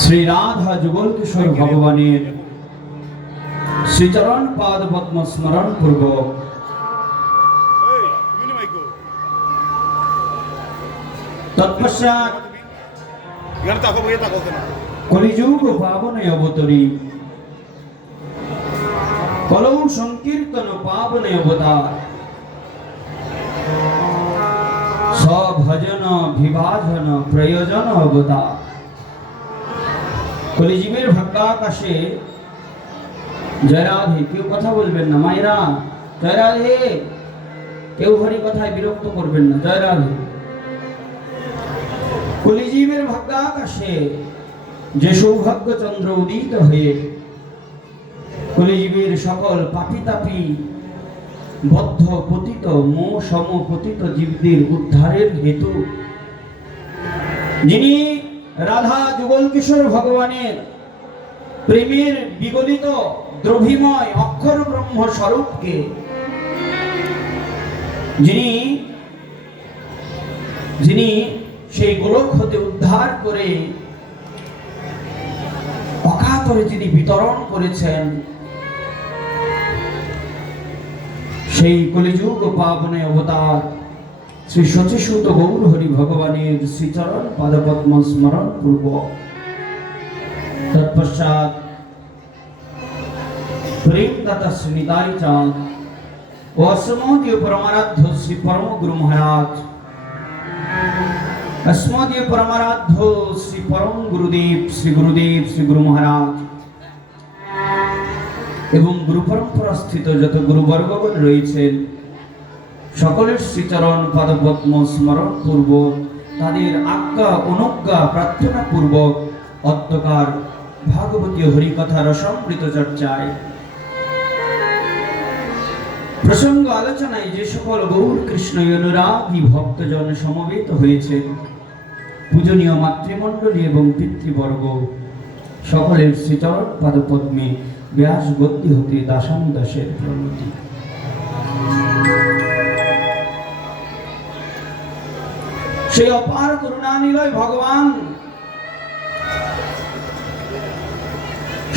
শ্রী রাধা যুগল কিশোর ভগবানের শ্রীচরণ পাদ পদ্ম স্মরণ পূর্বক তৎপশ্চাৎ কলিযুগ পাবনে অবতরী কলৌ সংকীর্তন পাবনে অবতার সভজন বিভাজন প্রয়োজন অবতার। কলিযুগের ভাগ্যাকাশে জয় রাধে, কেউ কথা বলবেন না মায়েরা, জয় রাধে, কেউ হরি কথায় বিরক্ত করবেন না, জয় রাধে। কলিযুগের ভাগ্যাকাশে যে সৌভাগ্য চন্দ্র উদিত হয়ে কলিযুগের সকল পাপী তাপী বদ্ধ পতিত মোহ সম পতিত জীবদের উদ্ধারের হেতু যিনি রাধা যুগল কিশোর ভগবানের প্রেমের বিগলিত দ্রভিময় অক্ষর ব্রহ্ম স্বরূপকে যিনি সেই গোলক হতে উদ্ধার করে অকাতরে যিনি বিতরণ করেছেন, সেই কলিযুগ পাবনে অবতার শ্রী সচিসূত গৌর হরি ভগবানের শ্রীচরণ পাদপদ্ম স্মরণ পূর্বক তৎপশ্চাৎ প্রেমদাতা শ্রী নিতাই চাঁদ ও অসমোদীয় পরমারাধ্য শ্রী পরম গুরু মহারাজ, অসমোদীয় পরমারাধ্য শ্রী পরম গুরুদেব শ্রী গুরু মহারাজ এবং গুরু পরম্পরা স্থিত যত গুরুবর্গগণ রয়েছেন সকলের শ্রীচরণ পাদপদ্ম স্মরণ পূর্বক তাদের আজ্ঞা অনুজ্ঞা প্রার্থনা পূর্বক অত্যকার ভাগবতী হরিকথা রসামৃত চর্চায় প্রসঙ্গ আলোচনায় যে সকল গৌর কৃষ্ণ অনুরাগী ভক্তজন সমবেত হয়েছেন, পূজনীয় মাতৃমণ্ডলী এবং পিতৃবর্গ সকলের শ্রীচরণ পাদপদ্মে ব্যাস গদ্যি হতে দাসানুদাসের প্রণতি। সেই অপার করুণানিলয় ভগবান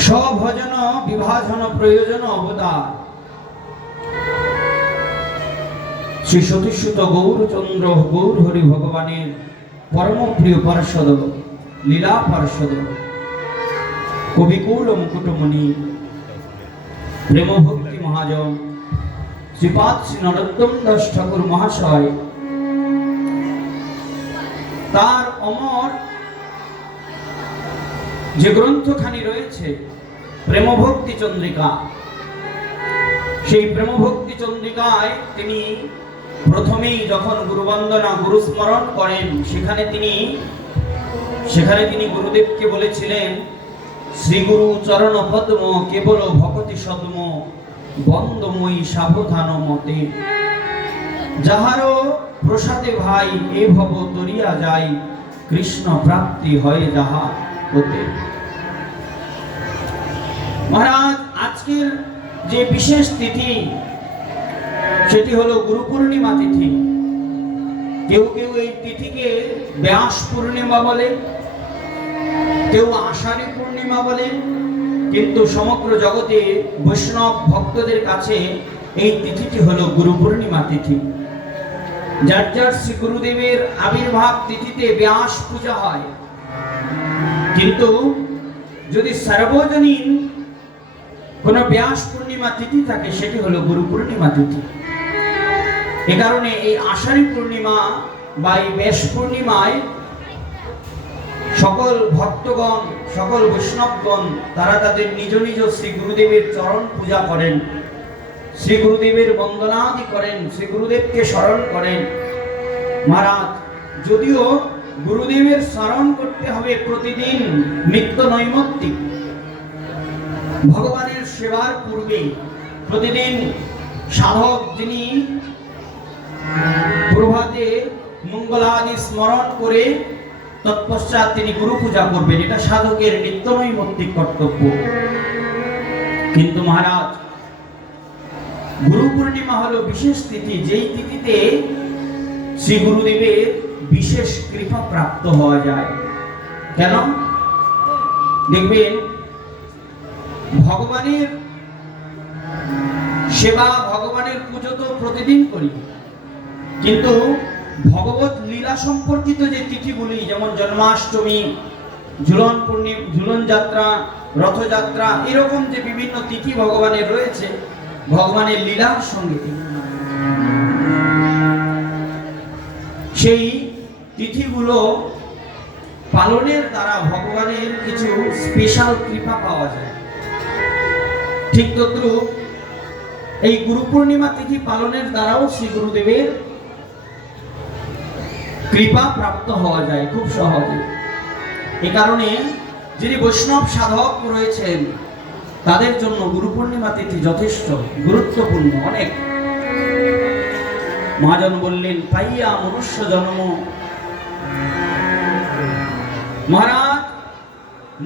সভজন বিভাজন প্রয়োজন অবতার শ্রী সতীসূত গৌরচন্দ্র গৌর হরি ভগবানের পরম প্রিয় পার্ষদ লীলা পার্ষদ কবিকুল মুকুটমণি প্রেম ভক্তি মহাজন শ্রীপাদ শ্রী নরোত্তম দাস ঠাকুর মহাশয় তার অমর যে গ্রন্থখানি রয়েছে প্রেমভক্তি চন্দ্রিকা, সেই প্রেমভক্তি চন্দ্রিকায় তিনি প্রথমেই যখন গুরুবন্দনা গুরু স্মরণ করেন সেখানে তিনি গুরুদেবকে বলেছিলেন, শ্রী গুরু চরণ পদ্ম কেবল ভকতি সদ্ম বন্দময়ী সাবধান মতে, যাহারও প্রসাদে ভাই এ ভব তরিয়া যাই, কৃষ্ণ প্রাপ্তি হয় যাহা হতে। মহারাজ, আজকের যে বিশেষ তিথি সেটি হলো গুরু পূর্ণিমা তিথি। কেউ কেউ এই তিথিকে ব্যাস পূর্ণিমা বলে, কেউ আষাঢ়ী পূর্ণিমা বলে, কিন্তু সমগ্র জগতে বৈষ্ণব ভক্তদের কাছে এই তিথিটি হলো গুরু পূর্ণিমা তিথি। যার যার শ্রী গুরুদেবের আবির্ভাব তিথিতে ব্যাস পূজা হয়, কিন্তু যদি সার্বজনীন কোন ব্যাস পূর্ণিমা তিথি থাকে সেটি হলো গুরু পূর্ণিমা তিথি। এ কারণে এই আষাঢ়ী পূর্ণিমা বা এই ব্যাস পূর্ণিমায় সকল ভক্তগণ সকল বৈষ্ণবগণ তারা তাদের নিজ নিজ শ্রী গুরুদেবের চরণ পূজা করেন, শ্রী গুরুদেবের বন্দনাদি করেন, শ্রী গুরুদেবকে স্মরণ করেন। মহারাজ, যদিও গুরুদেবের স্মরণ করতে হবে প্রতিদিন নিত্য নৈমিত্তিক, ভগবানের সেবার পূর্বে প্রতিদিন সাধক যিনি প্রভাতে মঙ্গলাদি স্মরণ করে তৎপশ্চাৎ তিনি গুরু পূজা করবেন, এটা সাধকের নিত্য নৈমিত্তিক কর্তব্য। কিন্তু মহারাজ, গুরু পূর্ণিমা হলো বিশেষ তিথি, যেই তিথিতে শ্রী গুরুদেবের বিশেষ কৃপা প্রাপ্ত হওয়া যায়। কেন? দেখবেন ভগবানের সেবা, ভগবানের পুজো তো প্রতিদিন করি, কিন্তু ভগবত লীলা সম্পর্কিত যে তিথিগুলি, যেমন জন্মাষ্টমী, ঝুলন পূর্ণিমা, ঝুলন যাত্রা, রথযাত্রা, এরকম যে বিভিন্ন তিথি ভগবানের রয়েছে, ভগবানের লীলার সঙ্গে সেই তিথিগুলো পালনের দ্বারা ভগবানের কিছু স্পেশাল কৃপা পাওয়া যায়। ঠিক তদ্রূপ এই গুরু পূর্ণিমা তিথি পালনের দ্বারাও শ্রী গুরুদেবের কৃপা প্রাপ্ত হওয়া যায় খুব সহজে। এ কারণে যিনি বৈষ্ণব সাধক রয়েছেন তাদের জন্য গুরু পূর্ণিমা তিথি যথেষ্ট গুরুত্বপূর্ণ। অনেক মহাজন বললেন, পাইয়া মনুষ্য জন্ম, মহারাজ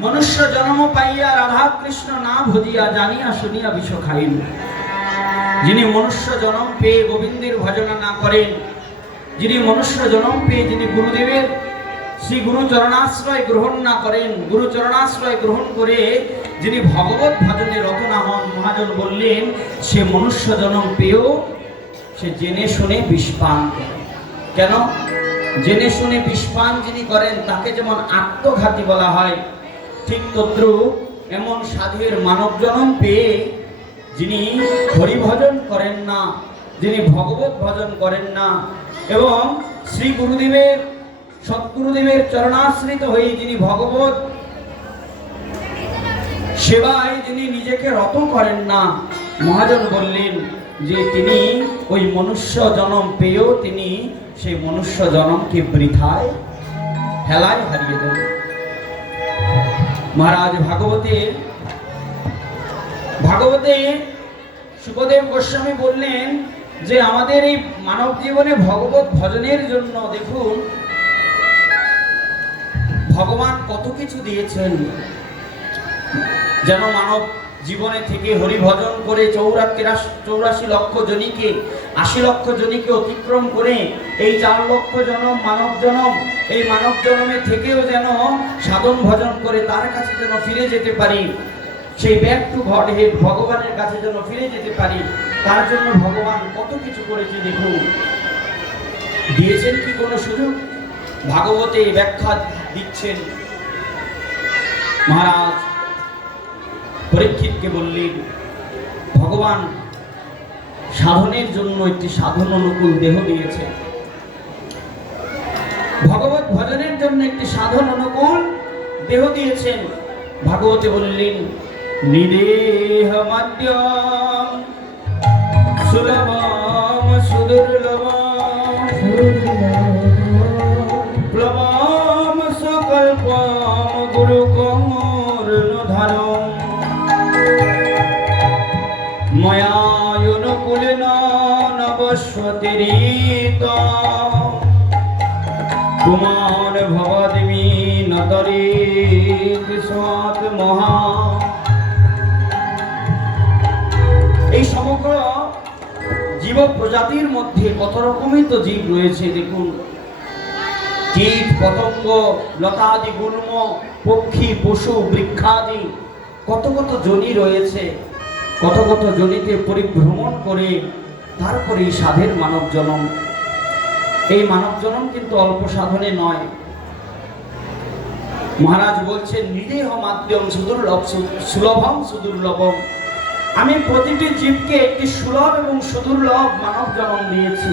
মনুষ্য জন্ম পাইয়া রাধা কৃষ্ণ না ভজিয়া জানিয়া শুনিয়া বিষ খাইল। যিনি মনুষ্য জন্ম পেয়ে গোবিন্দের ভজনা না করেন, যিনি মনুষ্য জন্ম পেয়ে যিনি গুরুদেবের শ্রী গুরু চরণাশ্রয় গ্রহণ না করেন, গুরু চরণাশ্রয় গ্রহণ করে যিনি ভগবত ভজনে রত না হন, মহাজন বললেন সে মনুষ্য জন্ম পেয়েও সে জেনে শুনে বিষ পান করে। কেন? জেনে শুনে বিষ পান যিনি করেন তাকে যেমন আত্মঘাতী বলা হয়, ঠিক তদ্রূপ এমন সাধের মানব জন্ম পেয়ে যিনি হরিভজন করেন না, যিনি ভগবত ভজন করেন না এবং শ্রী গুরুদেবের সৎগুরুদেবের চরণাশ্রিত হয়ে যিনি ভগবত সেবায় যিনি নিজেকে রত করেন না, মহাজন বললেন যে তিনি ওই মনুষ্য জন্ম পেয়েও তিনি সেই মনুষ্য জন্মকে বৃথায় হেলায় হারিয়ে দেন। মহারাজ ভাগবতে সুখদেব গোস্বামী বললেন যে আমাদের এই মানব জীবনে ভগবত ভজনের জন্য দেখুন ভগবান কত কিছু দিয়েছেন। যেন মানব জীবনে থেকে হরি ভজন করে 84 লক্ষ জনিকে 80 লক্ষ জনিকে অতিক্রম করে এই 4 লক্ষ জনম মানব জনম, এই মানব জনমে থেকেও যেন সাধন ভজন করে তার কাছে যেন ফিরে যেতে পারি, সেই ব্যাক টু গড হেড ভগবানের কাছে যেন ফিরে যেতে পারি, তার জন্য ভগবান কত কিছু করেছে। দেখুন দিয়েছেন কি কোনো সুযোগ? ভাগবতে ব্যাখ্যা দিচ্ছেন মহারাজ পরীক্ষিতকে বললেন ভগবান সাধনের জন্য একটি সাধন অনুকূল দেহ দিয়েছে, ভগবত ভজনের জন্য একটি সাধন অনুকূল দেহ দিয়েছেন। ভাগবতে বললেন নিদেহ মাধ্যম সুলভম সুদুর্লভম প্লবম সকল্পম গুরু কমূর্ণধারম ময়ায়ুনুকূলেন নবস্বতিরিত কুমার ভবদ্মি নতরিত সৎ মহা। এই সমগ্র জীব প্রজাতির মধ্যে কত রকমের তো জীব রয়েছে। দেখুন কীট পতঙ্গ লতাদি গুল্ম পক্ষী পশু বৃক্ষাদি কত কত জনি রয়েছে, কত কত জনিতে পরিভ্রমণ করে তারপরে এই সাধের মানব জন্ম। এই মানব জন্ম কিন্তু অল্প সাধনে নয়। মহারাজ বলছেন নিদেহ মাধ্যম সুদুর্লভ সুলভম সুদুর্লভম, আমি প্রতিটি জীবকে একটি সুলভ এবং সুদুর্লভ মানব জন্ম দিয়েছি।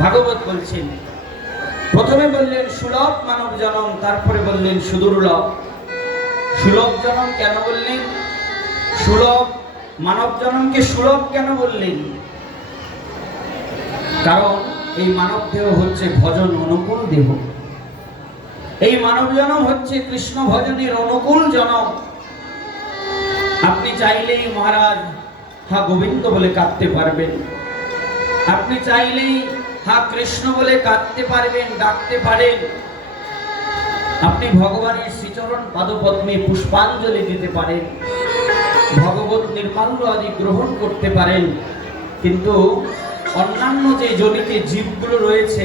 ভাগবত বলছেন প্রথমে বললেন সুলভ মানব জন্ম, তারপরে বললেন সুদুর্লভ। সুলভ জন্ম কেন বললেন? সুলভ মানব জন্মকে সুলভ কেন বললেন? কারণ এই মানব দেহ হচ্ছে ভজন অনুকূল দেহ, এই মানব জন্ম হচ্ছে কৃষ্ণ ভজনের অনুকূল জন্ম। আপনি চাইলেই মহারাজ হা গোবিন্দ বলে কাঁদতে পারবেন, আপনি চাইলেই হা কৃষ্ণ বলে কাঁদতে পারবেন, ডাকতে পারেন, আপনি ভগবানের শ্রীচরণ পাদপদ্মে পুষ্পাঞ্জলি দিতে পারেন, ভগবত নির্মাল্য আদি গ্রহণ করতে পারেন। কিন্তু অন্যান্য যে জনিতে জীবগুলো রয়েছে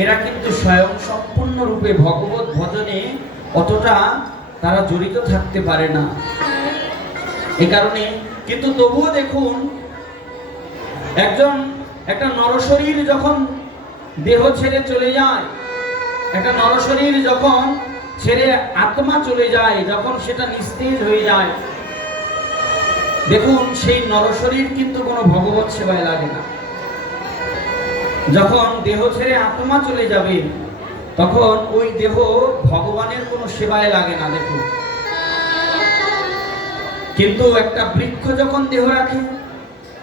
এরা কিন্তু স্বয়ং সম্পূর্ণরূপে ভগবত ভজনে অতটা তারা জড়িত থাকতে পারে না। এই কারণে কিন্তু তবুও দেখুন, একটা নরশরীর যখন দেহ ছেড়ে চলে যায়, একটা নরশরীর যখন ছেড়ে আত্মা চলে যায়, যখন সেটা নিস্তেজ হয়ে যায়, দেখুন সেই নরশরীর কিন্তু কোনো ভগবত সেবায় লাগে না। যখন দেহ ছেড়ে আত্মা চলে যাবে, তখন ওই দেহ ভগবানের কোনো সেবায় লাগে না। দেখুন, কিন্তু একটা বৃক্ষ যখন দেহ রাখে,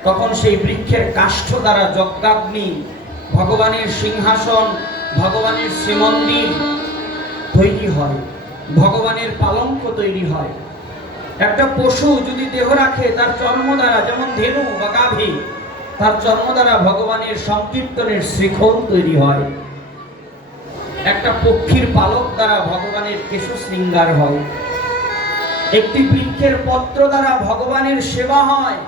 তখন সেই বৃক্ষের কাষ্ঠ দ্বারা যজ্ঞাগ্নি, ভগবানের সিংহাসন, ভগবানের শ্রীমন্দির তৈরি হয়, ভগবানের পালঙ্ক তৈরি হয়। একটা পশু যদি দেহ রাখে, তার চর্ম দ্বারা, যেমন ধেনু বা গাভী, তার চর্ম দ্বারা ভগবানের সংকীর্তনের শিখর তৈরি হয়। একটা পক্ষীর পালক দ্বারা ভগবানের কেশ শৃঙ্গার হয়। একটি বৃক্ষের পত্র দ্বারা ভগবানের সেবা হয়,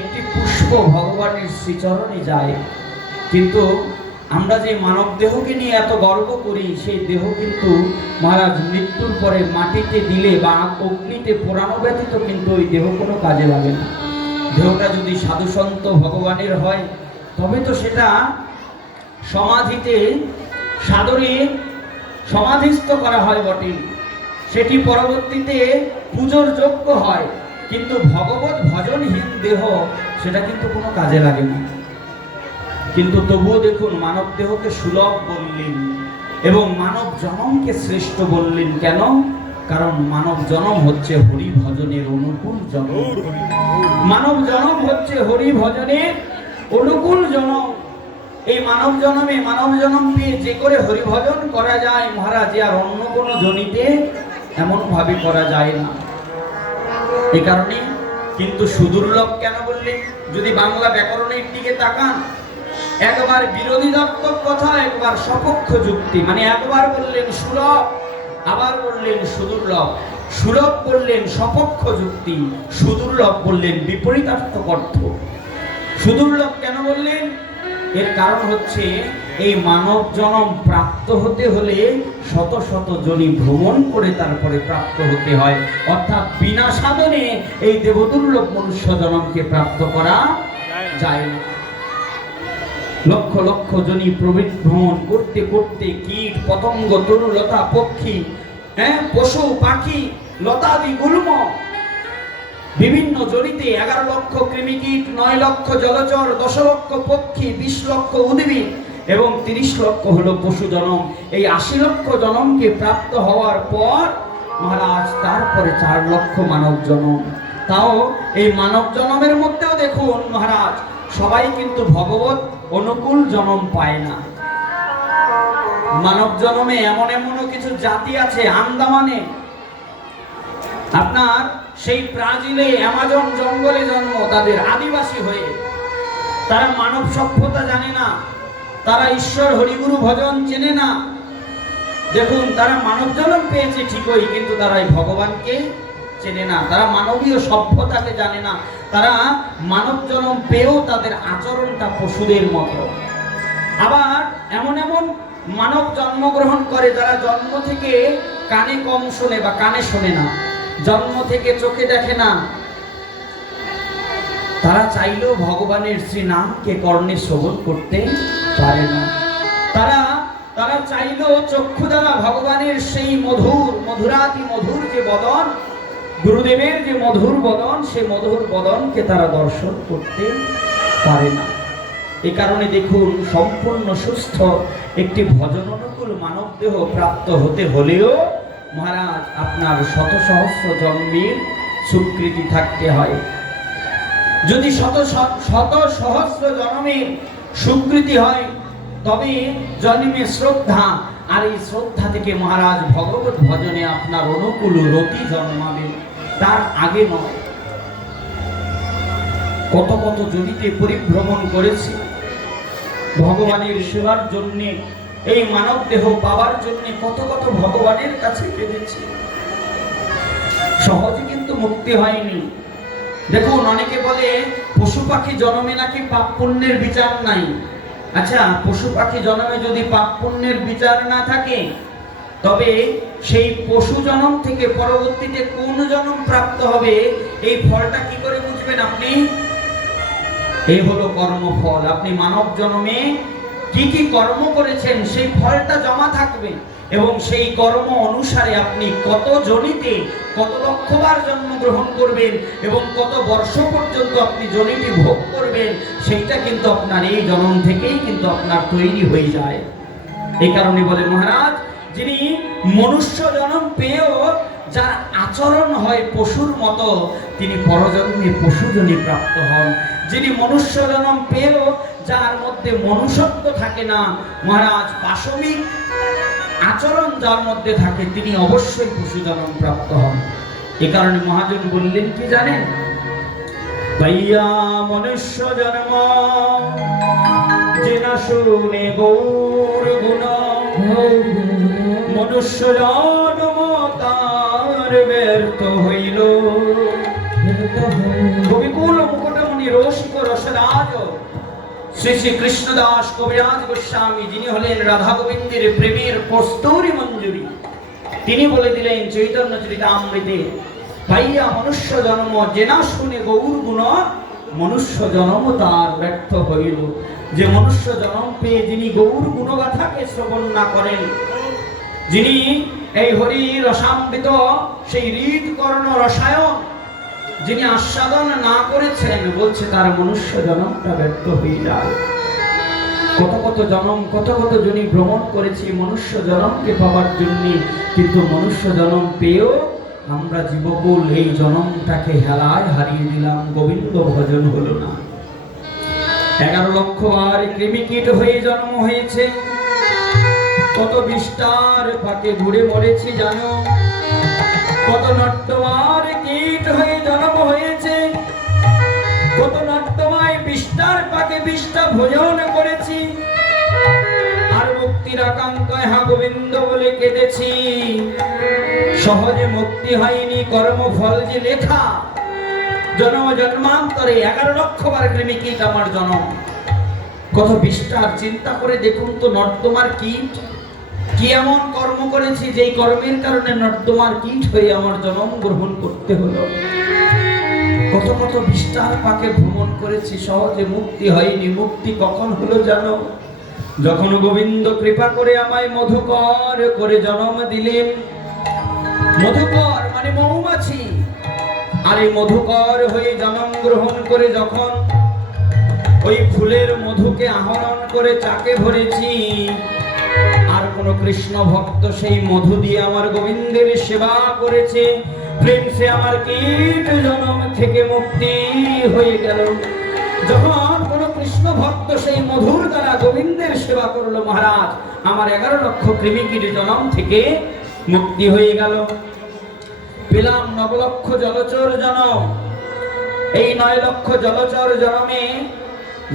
একটি পুষ্প ভগবানের শ্রীচরণে যায়। কিন্তু আমরা যে মানব দেহকে নিয়ে এত গর্ব করি, সেই দেহ কিন্তু মহারাজ মৃত্যুর পরে মাটিতে দিলে বা অগ্নিতে পোড়ানো ব্যতীত কিন্তু ওই দেহ কোনো কাজে লাগে না। দেহটা যদি সাধুসন্ত ভগবানের হয়, তবে তো সেটা সমাধিতে সাদরে সমাধিস্থ করা হয় বটে, সেটি পরবর্তীতে পূজোর যোগ্য হয়। কিন্তু ভগবত ভজনহীন দেহ সেটা কিন্তু কোনো কাজে লাগে না। কিন্তু তবুও দেখুন, মানব দেহকে সুলভ বললেন এবং মানব জনমকে শ্রেষ্ঠ বললেন। কেন? কারণ মানব জনম হচ্ছে হরি ভজনের অনুকূল জনম। মানব জনম হচ্ছে হরি ভজনের অনুকূল জনম। এই মানব জনম পেয়ে যে করে হরি ভজন করা যায় মহারাজ, আর অন্য কোনো জনিতে এমন ভাবে করা যায় না। এই কারণে কিন্তু সুদুর্লভ কেন বললেন? যদি বাংলা ব্যাকরণের দিকে তাকান, একবার বিরোধী দত্তক কথা, একবার সপক্ষ যুক্তি, মানে একবার বললেন সুলভ, আবার বললেন সুদুর্লভ। সুলভ বললেন সপক্ষ যুক্তি, সুদুর্লভ বললেন বিপরীতার্থক অর্থ। সুদুর্লভ কেন বললেন? এর কারণ হচ্ছে এই মানব জনম প্রাপ্ত হতে হলে শত শত জনি ভ্রমণ করে তারপরে প্রাপ্ত হতে হয়। অর্থাৎ বিনা সাধনে এই দেবদুর্লভ মনুষ্য জনমকে প্রাপ্ত করা যায় না। লক্ষ লক্ষ জনি প্রবৃত্ত ভ্রমণ করতে করতে কীট পতঙ্গ তরুলতা পক্ষী, পশু পাখি লতাদি গুল্ম, বিভিন্ন জনিতে 11 লক্ষ কৃমিকীট, 9 লক্ষ জলচর, 10 লক্ষ পক্ষী, 20 লক্ষ উদ্ভিদ এবং 30 লক্ষ হলো পশু জনম। এই 80 লক্ষ জনমকে প্রাপ্ত হওয়ার পর মহারাজ তারপরে 4 লক্ষ মানব জনম। তাও এই মানব জনমের মধ্যেও দেখুন মহারাজ, সবাই কিন্তু ভগবত অনুকূল জনম পায় না। মানব জনমে এমন এমনও কিছু জাতি আছে, আন্দামানে আপনার সেই ব্রাজিলে অ্যামাজন জঙ্গলে জন্ম, তাদের আদিবাসী হয়ে, তারা মানব সভ্যতা জানে না, তারা ঈশ্বর হরিগুরু ভজন চেনে না। দেখুন, তারা মানব জন্ম পেয়েছে ঠিকই, কিন্তু তারা ভগবানকে চেনে না, তারা মানবীয় সভ্যতাকে জানে না। তারা মানব জন্ম পেয়েও তাদের আচরণটা পশুদের মতো। আবার এমন এমন মানব জন্মগ্রহণ করে যারা জন্ম থেকে কানে কম শোনে বা কানে শোনে না, জন্ম থেকে চোখে দেখে না, তারা চাইলেও ভগবানের শ্রী নামকে কর্ণে শ্রবণ করতে পারে না। তারা চাইলেও চক্ষু দ্বারা ভগবানের সেই মধুরাতি মধুর যে বদন, গুরুদেবের যে মধুর বদন, সে মধুর বদনকে তারা দর্শন করতে পারে না। এই কারণে দেখুন, সম্পূর্ণ সুস্থ একটি ভজন অনুকূল মানব দেহ প্রাপ্ত হতে হলেও মহারাজ আপনার শত সহস্র জন্মের স্বীকৃতি থাকতে হয়। যদি শত সহস্র জন্মের স্বীকৃতি হয়, তবে জন্মে শ্রদ্ধা, আর এই শ্রদ্ধা থেকে মহারাজ ভগবত ভজনে আপনার অনুকূল রতি জন্মাবে, তার আগে নয়। কত কত জনিতে পরিভ্রমণ করেছে ভগবানের সেবার জন্য, এই মানব দেহ পাওয়ার জন্য কত কত ভগবানের কাছে কেঁদেছে, সহজে কিন্তু মুক্তি হয়নি। দেখুন, অনেকে বলে পশু পাখি জন্মে নাকি পাপ পুণ্যের বিচার নাই। আচ্ছা, পশু পাখি জন্মে যদি পাপ পুণ্যের বিচার না থাকে, তবে সেই পশু জন্ম থেকে পরবর্তীতে কোন জন্ম প্রাপ্ত হবে এই ফলটা কি করে বুঝবেন আপনি? এই হলো কর্মফল। আপনি মানব জন্মে কি কি কর্ম করেছেন সেই ফলটা জমা থাকবে, এবং সেই কর্ম অনুসারে আপনি কত জনিতে কত লক্ষবার জন্মগ্রহণ করবেন এবং কত বর্ষ পর্যন্ত আপনি জনিটি ভোগ করবেন, সেইটা কিন্তু আপনার এই জন্ম থেকেই কিন্তু আপনার তৈরি হয়ে যায়। এই কারণে বলে মহারাজ, যিনি মনুষ্য জন্ম পেয়েও যার আচরণ হয় পশুর মতো, তিনি পরজন্মে পশুজনি প্রাপ্ত হন। যিনি মনুষ্য জন্ম পেয়েও যার মধ্যে মনুষ্যত্ব থাকে না, মহারাজ পাশবিক আচরণ যার মধ্যে থাকে, তিনি অবশ্যই পশু জন্ম প্রাপ্ত হন। এ কারণে মহাজন বললেন কি জানেন? ভাইয়া মনুষ্য জন্ম যে না শুনে গৌর গুণ, মনুষ্য জন্ম তার ব্যর্থ হইল। কবিকুল মুকুটমণি রসিক রসরাজ শ্রী শ্রী কৃষ্ণদাস কবিরাজ গোস্বামী, যিনি হলেন রাধা গোবিন্দের প্রেমের কস্তুরী মঞ্জুরি, তিনি বলে দিলেন চৈতন্য চরিতামৃতে, ভাইয়া মনুষ্য জন্ম যে না শুনে গৌর গুণ, মনুষ্য জন্ম তার ব্যর্থ হইল। যে মনুষ্য জন্ম পেয়ে যিনি গৌর গুণগাথাকে শ্রবণ না করেন, যিনি এই হরি রসামৃত সেই হৃদ কর্ণ রসায়ন যিনি আস্বাদন না করেছেন, বলছে তার মনুষ্য জন্মটা ব্যর্থ হয়ে যায়। কত কত জন্ম কত কত জনি ভ্রমণ করেছি মনুষ্য জন্মকে পাওয়ার জন্য, কিন্তু মনুষ্য জন্ম পেয়েও আমরা জীবকুল এই জন্মটাকে হেলায় হারিয়ে দিলাম, গোবিন্দ ভজন হলো না। 11 লক্ষ বার কৃমিকীট হয়ে জন্ম হয়েছে, কত বিষ্টার ফাঁকে ঘুরে মরেছি জানো, কত নট্যমার কীট হয়ে জন্ম হয়েছে, কত নট্যমায় বিষ্টার পাকে বিষ্টা ভোজন করেছি, আর মুক্তির আকাঙ্ক্ষায় হা গোবিন্দ বলে কেঁদেছি। সহজে মুক্তি হয়নি, কর্মফল যে লেখা, জন্ম জন্মান্তরে 11 লক্ষ বার কৃমিকীট আমার জন্ম। কত বিষ্টার চিন্তা করে দেখুন তো, নর্দমার কীট কি এমন কর্ম করেছি যেই কর্মের কারণে নর্দমার কীট হয়ে আমার জন্ম গ্রহণ করতে হলো। কত কত বিষ্টার পাকে ভ্রমণ করেছি, সহজে মুক্তি হয়নি। মুক্তি কখন হলো জানো? যখন গোবিন্দ কৃপা করে আমায় মধুকর করে জন্ম দিলেন। মধুকর মানে মৌমাছি, আর এই মধুকর হয়ে জন্ম গ্রহণ করে যখন ওই ফুলের মধুকে আহরণ করে চাকে ভরেছি, আর কোন কৃষ্ণ ভক্ত সেই মধু দিয়ে আমার গোবিন্দের সেবা করেছে, প্রেম সে আমার কীট জন্ম থেকে মুক্তি হয়ে গেল। যখন কোন কৃষ্ণ ভক্ত সেই মধুর দ্বারা গোবিন্দের সেবা করলো, মহারাজ আমার 11 লক্ষ কৃমিকীট জন্ম থেকে মুক্তি হয়ে গেল। পেলাম 9 লক্ষ জলচর জন্ম। এই 9 লক্ষ জলচর জন্মে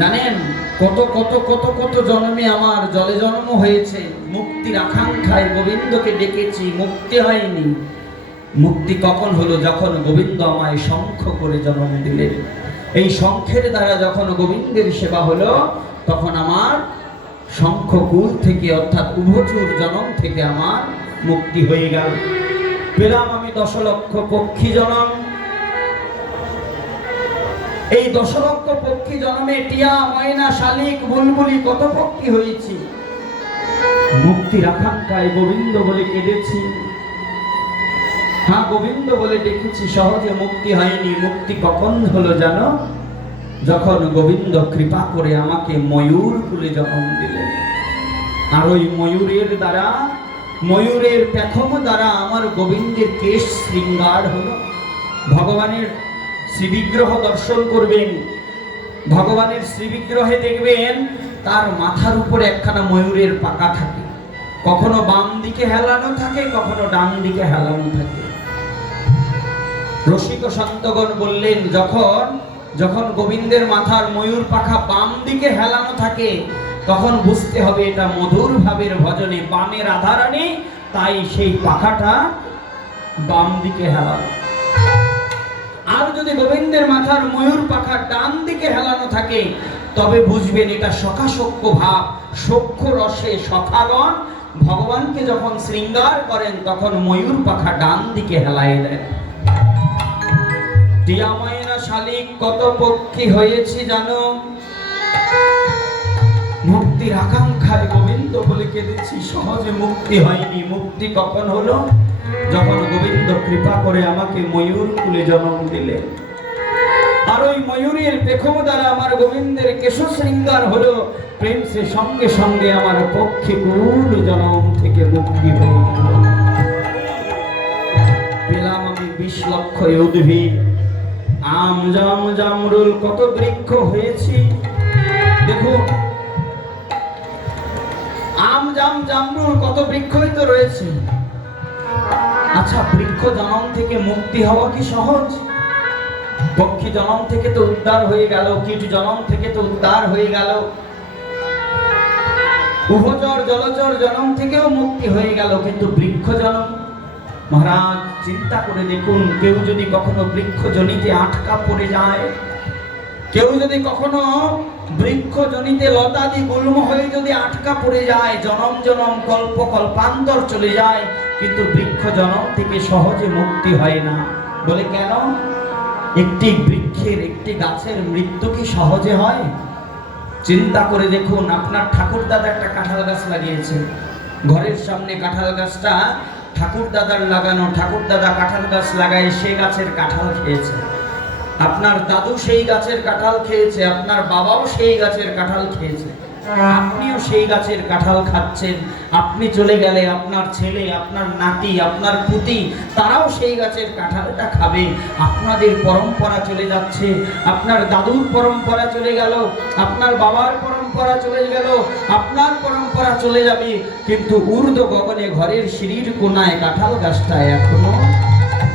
জানেন কত কত কত কত জন্মে আমার জলে জন্ম হয়েছে। মুক্তির আকাঙ্ক্ষায় গোবিন্দকে ডেকেছি, মুক্তি হয়নি। মুক্তি কখন হলো? যখন গোবিন্দ আমায় শঙ্খ করে জন্ম দিলেন। এই শঙ্খের দ্বারা যখন গোবিন্দের সেবা হলো, তখন আমার শঙ্খকুল থেকে অর্থাৎ উভচুর জন্ম থেকে আমার মুক্তি হয়ে গেল। পেলাম আমি 10 লক্ষ পক্ষী জন্ম। এই 10 লক্ষ পক্ষী জন্মে টিয়া, ময়না, শালিক, বুলবুলি কত পক্ষী হয়েছি। মুক্তির আকাঙ্ক্ষায় গোবিন্দ বলে কেঁদেছি, হ্যাঁ গোবিন্দ বলে ডেকেছি, সহজে মুক্তি হয়নি। মুক্তি কখন হলো জানো? যখন গোবিন্দ কৃপা করে আমাকে ময়ূর কুলে জন্ম দিলেন। আর ওই ময়ূরের দ্বারা, ময়ূরের পেখম দ্বারা আমার গোবিন্দের কেশ শৃঙ্গার হলো। ভগবানের শ্রীবিগ্রহ দর্শন করবেন, ভগবানের শ্রীবিগ্রহে দেখবেন তার মাথার উপরে একখানা ময়ূরের পাকা থাকে, কখনো বাম দিকে হেলানো থাকে, কখনো ডান দিকে হেলানো থাকে। রসিক সন্তগণ বললেন, যখন যখন গোবিন্দের মাথার ময়ূর পাখা বাম দিকে হেলানো থাকে, তখন বুঝতে হবে এটা মধুর ভাবের ভজনে বামে রাধারানী, তাই সেই পাখাটা বাম দিকে হেলানো। আর যদি গোবিন্দের মাথার ময়ূর পাখা ডান দিকে হেলানো থাকে, তবে বুঝবেন এটা সখাসখ্য ভাব, সখ্য রসে সখাগণ ভগবানকে যখন শৃঙ্গার করেন তখন ময়ূর পাখা ডান দিকে হেলাই দেন। টিয়া ময়না শালিক কত পক্ষী হয়েছি জানো, মুক্তির আকাঙ্ক্ষায় গোবিন্দ বলে কেঁদেছি, সহজে মুক্তি হয়নি। মুক্তি কখন হলো? যখন গোবিন্দ কৃপা করে আমাকে ময়ূর কুলে জন্ম দিলেন। আর ওই ময়ূরের পেখম দ্বারা আমার গোবিন্দের কেশ শৃঙ্গার হলো। প্রেম সে সঙ্গে সঙ্গে আমার পক্ষে কুল জন্ম থেকে মুক্তি হয়ে গেল। পেলাম আমি 20 লক্ষ উদ্ভিদ, আম জাম জামরুল কত বৃক্ষ হয়েছি। দেখুন আম জাম জামরুল কত বৃক্ষই তো রয়েছে। আচ্ছা, বৃক্ষ জন্ম থেকে মুক্তি হওয়া কি সহজ? পক্ষী জন্ম থেকে তো উদ্ধার হয়ে গেল, কীট জন্ম থেকে তো উদ্ধার হয়ে গেল, উভচর জলচর জন্ম থেকেও মুক্তি হয়ে গেল, কিন্তু বৃক্ষ জন্ম? মহারাজ চিন্তা করে দেখুন, কেউ যদি কখনো বৃক্ষ জনিতে আটকা পড়ে যায়, কেউ যদি কখনো বৃক্ষ জনিতে লতাদি গুল্ম হয়ে যদি আটকা পড়ে যায়, জনম জনম কল্প কল্পান্তর চলে যায়, কিন্তু বৃক্ষ জনম থেকে সহজে মুক্তি হয় না। বলে কেন? একটি বৃক্ষের, একটি গাছের মৃত্যু কি সহজে হয়? চিন্তা করে দেখুন, আপনার ঠাকুর দাদা একটা কাঁঠাল গাছ লাগিয়েছে, ঘরের সামনে কাঁঠাল গাছটা ঠাকুর দাদার লাগানো। ঠাকুর দাদা কাঁঠাল গাছ লাগায় সেই গাছের কাঁঠাল খেয়েছে, আপনার দাদু সেই গাছের কাঁঠাল খেয়েছে, আপনার বাবাও সেই গাছের কাঁঠাল খেয়েছে, আপনিও সেই গাছের কাঁঠাল খাচ্ছেন। আপনি চলে গেলে আপনার ছেলে, আপনার নাতি, আপনার পুতি তারাও সেই গাছের কাঁঠালটা খাবে। আপনাদের পরম্পরা চলে যাচ্ছে, আপনার দাদুর পরম্পরা চলে গেল, আপনার বাবার পরম্পরা চলে গেল, আপনার পরম্পরা চলে যাবে, কিন্তু ঊর্ধ্ব গগনে ঘরের সিঁড়ির কোনায় কাঁঠাল গাছটা এখনো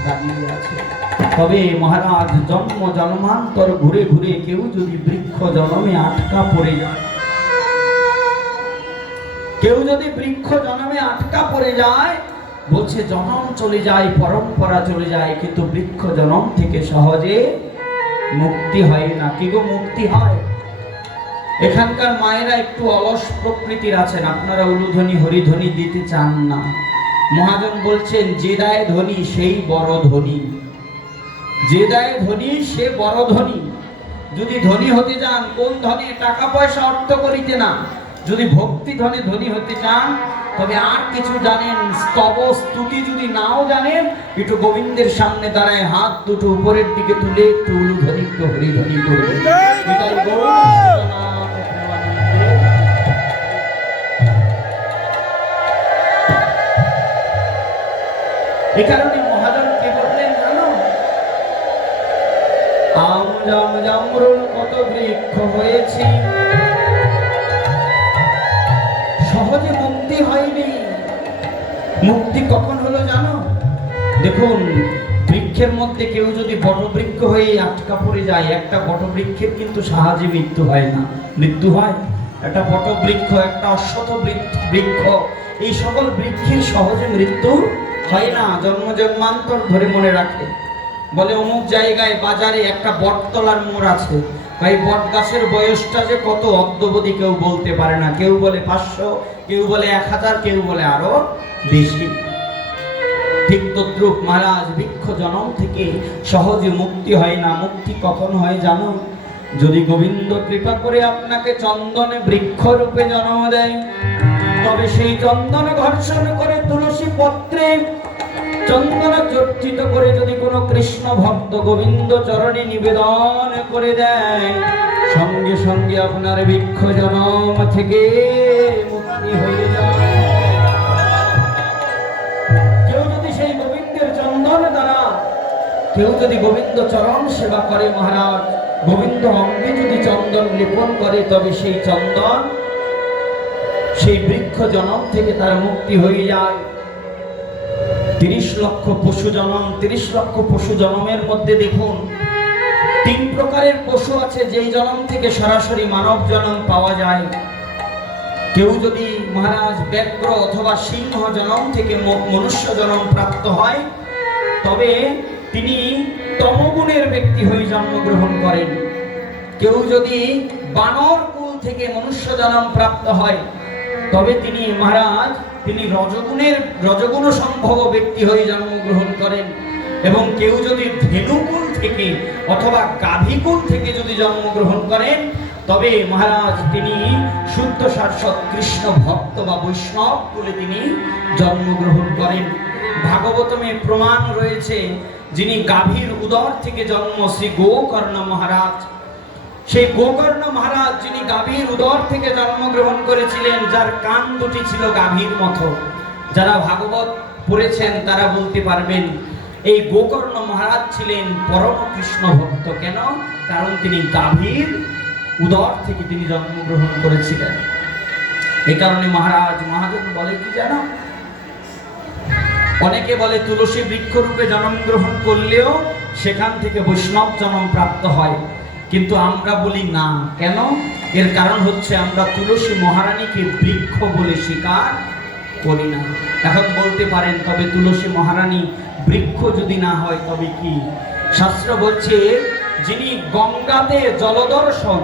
দাঁড়িয়ে আছে। তবে মহারাজ জন্ম জন্মান্তর ঘুরে ঘুরে কেউ যদি বৃক্ষ জন্মে আটকা পড়ে যায়, কেউ যদি বৃক্ষ জন্মে আটকা পড়ে যায়, বলছে জন্ম চলে যায়, পরম্পরা চলে যায়, কিন্তু বৃক্ষ জন্ম থেকে সহজে মুক্তি হয় না। কি গো, মুক্তি হয়? এখানকার মায়েরা একটু অলস প্রকৃতির আছেন, আপনারা উলুধ্বনি হরিধ্বনি দিতে চান না। মহাজন বলছেন, যে দেয় ধ্বনি সেই বড় ধনী, যে দেয় ধনী সে বড় ধনী। যদি ধনী হতে চান, কোন ধনী? টাকা পয়সা অর্থ করিতে না, যদি ভক্তি ধনে ধনী হতে চান, তবে আর কিছু জানেন, স্তব স্তুতি যদি নাও জানেন, একটু গোবিন্দের সামনে দাঁড়ায় হাত দুটো উপরের দিকে তুলে একটু উলুধ্বনি একটু হরিধ্বনি করবে। এ কারণে মহাজন কে বললেন জানো? আম জাম জামরুল কত বৃক্ষ হয়েছি, সহজে মুক্তি হয়নি। মুক্তি কখন হলো জানো? দেখুন, বৃক্ষের মধ্যে কেউ যদি বটবৃক্ষ হয়ে আটকা পড়ে যায়, একটা বটবৃক্ষের কিন্তু সহজে মৃত্যু হয় না। মৃত্যু হয় একটা বটবৃক্ষ, একটা অশ্বত্থ বৃক্ষ, এই সকল বৃক্ষের সহজে মৃত্যু হয় না। জন্ম জন্মান্তর ধরে মনে রাখে। বলে অমুক জায়গায় বাজারে একটা বটতলার মোড় আছে, ভাই বট গাছের বয়সটা যে কত অদ্যবধি কেউ বলতে পারে না। কেউ বলে 500, কেউ বলে 1000, কেউ বলে আরো বেশি। ঠিক তদ্রূপ মহারাজ বৃক্ষ জন্ম থেকে সহজে মুক্তি হয় না। মুক্তি কখন হয় জানো? যদি গোবিন্দ কৃপা করে আপনাকে চন্দনে বৃক্ষ রূপে জন্ম দেয়, তবে সেই চন্দন ঘর্ষণ করে তুলসী পত্রে চন্দন চর্চিত করে যদি কোনো কৃষ্ণ ভক্ত গোবিন্দ চরণে নিবেদন করে দেয়, সঙ্গে সঙ্গে আপনার বৃক্ষ জন্ম থেকে মুক্তি হয়ে যায়। কেউ যদি সেই গোবিন্দের চন্দন দ্বারা, কেউ যদি গোবিন্দ চরণ সেবা করে মহারাজ, গোবিন্দ অঙ্গে যদি চন্দন লেপন করে, তবে সেই চন্দন সেই বৃক্ষ জন্ম থেকে তার মুক্তি হয়ে যায়। 30 লক্ষ পশু জন্ম, 30 লক্ষ পশু জন্মের মধ্যে দেখুন 3 প্রকারের পশু আছে যেই জন্ম থেকে সরাসরি মানব জন্ম পাওয়া যায়। কেউ যদি মহারাজ ব্যাঘ্র অথবা সিংহ জন্ম থেকে মনুষ্য জন্ম প্রাপ্ত হয়, তবে তিনি তমগুণের ব্যক্তি হয়ে জন্মগ্রহণ করেন। কেউ যদি বানর কুল থেকে মনুষ্য জন্ম প্রাপ্ত হয়, তবে তিনি মহারাজ তিনি রজগুণ সম্ভব ব্যক্তি হয়ে জন্মগ্রহণ করেন, এবং কেউ যদি ধেনুকুল থেকে অথবা গাভীকুল থেকে যদি জন্মগ্রহণ করেন, তবে মহারাজ তিনি শুদ্ধ শাশ্বত কৃষ্ণ ভক্ত বা বৈষ্ণব কুলে তিনি জন্মগ্রহণ করেন। ভাগবতমে প্রমাণ রয়েছে, যিনি গাভীর উদর থেকে জন্ম, শ্রী গোকর্ণ মহারাজ। সেই গোকর্ণ মহারাজ যিনি গাভীর উদর থেকে জন্মগ্রহণ করেছিলেন, যার কান দুটি ছিল গাভীর মতো। যারা ভাগবত পড়েছেন তারা বলতে পারবেন এই গোকর্ণ মহারাজ ছিলেন পরম কৃষ্ণ ভক্ত। কেন? কারণ তিনি গাভীর উদর থেকে তিনি জন্মগ্রহণ করেছিলেন। এই কারণে মহারাজ মহাজন বলে কি জানো, অনেকে বলে তুলসী বৃক্ষরূপে জন্মগ্রহণ করলেও সেখান থেকে বৈষ্ণব জন্ম প্রাপ্ত হয়, কিন্তু আমরা বলি না। কেন? এর কারণ হচ্ছে আমরা তুলসী মহারানীকে বৃক্ষ বলে স্বীকার করি না। এখন বলতে পারেন, তবে তুলসী মহারানী বৃক্ষ যদি না হয় তবে কি? শাস্ত্র বলছে, যিনি গঙ্গাতে জলদর্শন,